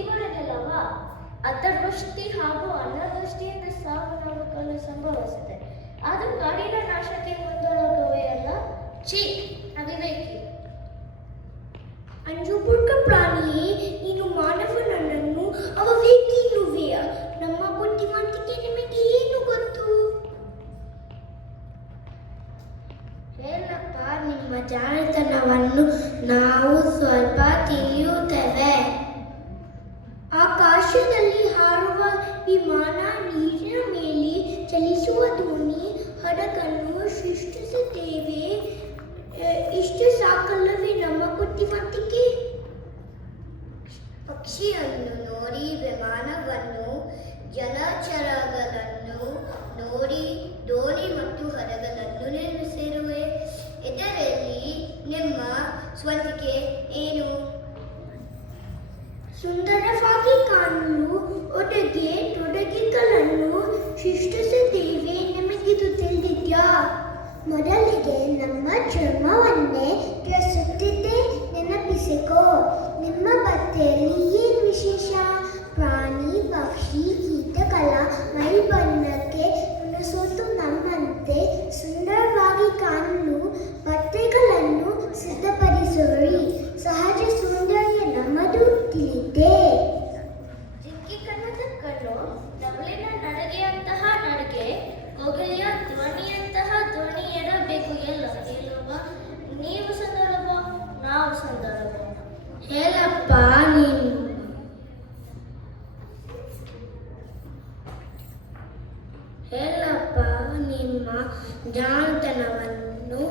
ಇವುಗಳನ್ನೆಲ್ಲವಾ ಅತರ್ವೃಷ್ಟಿ ಹಾಗೂ ಅನಾವೃಷ್ಟಿಯಿಂದ ಸಾವು ನೋವುಗಳು ಸಂಭವಿಸಿದೆ. ಅದು ಕಾಡಿನ ನಾಶಕ್ಕೆ ಮುಂದೊಳಗುವೆ ಅಲ್ಲ. ಛೀ, ಅವಿವೇಕಿ! ಅಂಜುಬುರ್ಕ ಪ್ರಾಣಿಯೇ, ನೀನು ಮಾನವನನ್ನು ಅವಿವೇಕಿ ಎನ್ನುವೆಯ? ನಮ್ಮ ಬುದ್ಧಿವಂತಿಕೆ ನಿಮಗೆ ಏನು ಗೊತ್ತು? ಹೇಳಪ್ಪ, ನಿಮ್ಮ ಜಾಣತನವನ್ನು ನಾವು ಸ್ವಲ್ಪ ತಿಳಿಯುತ್ತೇವೆ. ಆಕಾಶದಲ್ಲಿ ಹಾರುವ ವಿಮಾನ, ನೀರಿನ ಮೇಲೆ ಚಲಿಸುವ ದೋಣಿ, ಹಡಗನ್ನು ಸೃಷ್ಟಿಸಿದ್ದೇವೆ. ಇಷ್ಟು ಸಾಕಲ್ಲವೇ ನಮ್ಮ ಬುದ್ಧಿವಂತಿಕೆ? ಪಕ್ಷಿಯನ್ನು ನೋಡಿ, ವಿಮಾನವನ್ನು, ಜಲಚರಗಳನ್ನು ನೋಡಿ ದೋಣಿ ಮತ್ತು ಹಡಗನ್ನು ನಿರ್ಮಿಸಿರುವೆ. ಇದರಲ್ಲಿ ನಿಮ್ಮ ಸ್ವಂತಿಕೆ ಏನು? ಸುಂದರವಾಗಿ ಕಾಣಲು ಉಡುಗೆ ತೊಡುಗೆಗಳನ್ನು ಸೃಷ್ಟಿಸಿದ್ದೇವೆ. ನಿಮಗಿದು ತಿಳಿದಿದ್ಯಾ? ಮೊದಲಿಗೆ ನಮ್ಮ ಚರ್ಮವನ್ನೇ ಕೆಡಿಸುತ್ತಿದ್ದೆ. ನೆನಪಿಸಿಕೋ. ನಿಮ್ಮ ಬಟ್ಟೆಯಲ್ಲಿ ಏನು ವಿಶೇಷ? ಪ್ರಾಣಿ, ಪಕ್ಷಿ, ಕೀಟಗಳ ಮೈ ಬಣ್ಣಕ್ಕೆ ಮುನಿಸೋದು ನಮ್ಮಂತೆ ಸುಂದರವಾಗಿ ಕಾಣಲು ಬಟ್ಟೆಗಳನ್ನು ಸಿದ್ಧಪಡಿಸೋರಿ. ಸಹಜ ಸೌಂದರ್ಯ ನಮ್ಮದು, ತಿಳಿದೆ. ಜಿಂಕಿ ಕಣ್ಣದ ಕಣ್ಣು, ನವಲಿನ ನಡಿಗೆಯಂತಹ ನಡಿಗೆ, ಕೋಗಿಲೆಯ ಧ್ವನಿಯಂತಹ ಧ್ವನಿ ಇರಬೇಕು. ಹೇಳುವ ನೀವು ಸಂದರ್ಭ, ನಾವು ಸಂದರ್ಭ. ಹೇಳಪ್ಪ ನೀನು. ಹೇಳಪ್ಪ ನಿಮ್ಮ ಜಾಣತನವನ್ನು.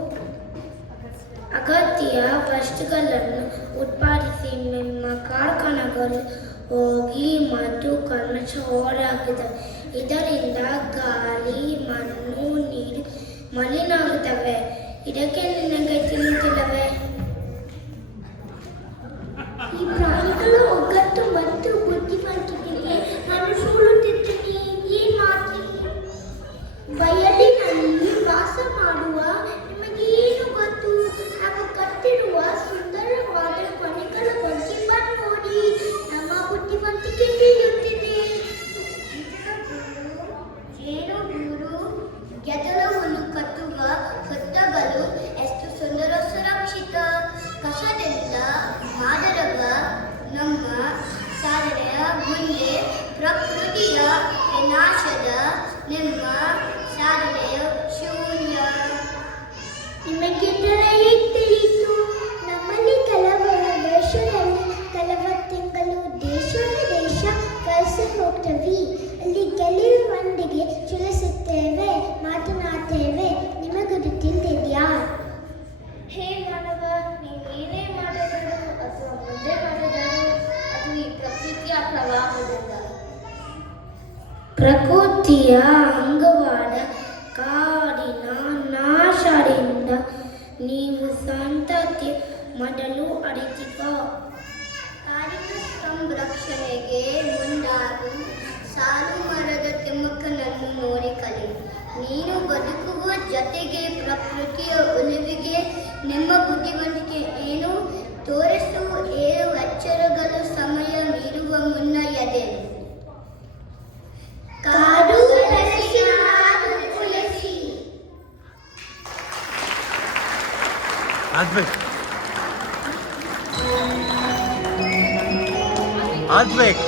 ಅಗತ್ಯ ವಸ್ತುಗಳನ್ನು ಉತ್ಪಾದಿಸಿ ನಿಮ್ಮ ಕಾರ್ಖಾನೆಗಳು ಹೋಗಿ ಮತ್ತು ಕಲ್ಮಶ ಹೊರಹಾಕಿದವೆ. ಇದರಿಂದ ಗಾಳಿ, ಮಣ್ಣು, ನೀರು ಮಲಿನಾಗುತ್ತವೆ. ಇದಕ್ಕೆ ನಿನಗೆ ತಿಳಿದಿಲ್ಲವೇ? ಈ ಪ್ರಾಣಿಗಳ ಒಗ್ಗಟ್ಟು ಮತ್ತು ಬುದ್ಧಿವಂತಿಕೆಗೆ ನಾನು ಸೋಲುತ್ತಿದ್ದೀನಿ. ಈ ಮಾತಿ ಬಯಲಿನಲ್ಲಿ ವಾಸ ಮಾಡುವ ನಿಮಗೆ ಏನು ಗೊತ್ತು? ನಾವು ಕಟ್ಟಿರುವ ಸುಂದರವಾದ ಮನೆಗಳ ಬಗ್ಗೆ ನೋಡಿ ನಮ್ಮ ಬುದ್ಧಿವಂತಿಕೆ ತಿಳಿಯುತ್ತಿದೆ. ಜೇನುಗೂಡು, ಗೆದ್ದಲುಗಳು ಕಟ್ಟುವ ಹೊತ್ತಗಳು ಎಷ್ಟು ಸುಂದರ, ಸುರಕ್ಷಿತ. ಕಸದಿಂದ ಮಾಡಿರುವ ನಮ್ಮ ಸಾಧನೆಯ ಮುಂದೆ ಪ್ರಕೃತಿಯ ವಿನಾಶದ ನಿಮ್ಮ ಸಾಧನೆಯ ಶೂನ್ಯ. ನಿಮಗೆ ಹೇಗೆ ತಿಳಿಯಿತು? ನಮ್ಮಲ್ಲಿ ಕೆಲವರು ವರ್ಷದಲ್ಲಿ ಕೆಲವು ತಿಂಗಳು ದೇಶ ವಿದೇಶ ವಲಸೆ ಹೋಗ್ತವೆ. ಅಲ್ಲಿ ಗೆಳೆಯರೊಂದಿಗೆ ಚಲಿಸುತ್ತೇವೆ, ಮಾತನಾಡ್ತೇವೆ. ನಿಮಗದು ತಿಳಿದಿದೆಯಾ? ಹೇ ಮಾನವ, ನೀನೇನೇ ಮಾಡಿದರೂ ಅಥವಾ ಮುಂದೆ ಮಾಡಿದರೂ ಅದು ಈ ಪ್ರಕೃತಿಯ ಪ್ರವಾಹದಿಂದ. ಪ್ರಕೃತಿಯ ಅಂಗವಾದ ಕಾಡಿನ ನಾಶದಿಂದ ನೀವು ಸಂತತಿ ಮೊದಲು ಅರಿತಿಕೋ. ಕಾಡಿನ ಸಂರಕ್ಷಣೆಗೆ ಮುಂದಾಗು. ಸಾಲು ಮರದ ತಿಮ್ಮಕ್ಕನನ್ನು ನೋಡಿ ಕಲಿ. ನೀನು ಬದುಕುವ ಜೊತೆಗೆ ಪ್ರಕೃತಿಯ ಉಳಿವಿಗೆ ನಿಮ್ಮ ಬುದ್ಧಿವಂತಿಕೆ ಏನು? ತೋರಿಸು. 7 ಎಚ್ಚರಗಳು ಸಮಯ ಮೀರುವ ಮುನ್ನ ಎದೆ. ಕಾಡು ಬೆಳೆಸಿ, ನಾಡು ಉಳಿಸಿ. Advik.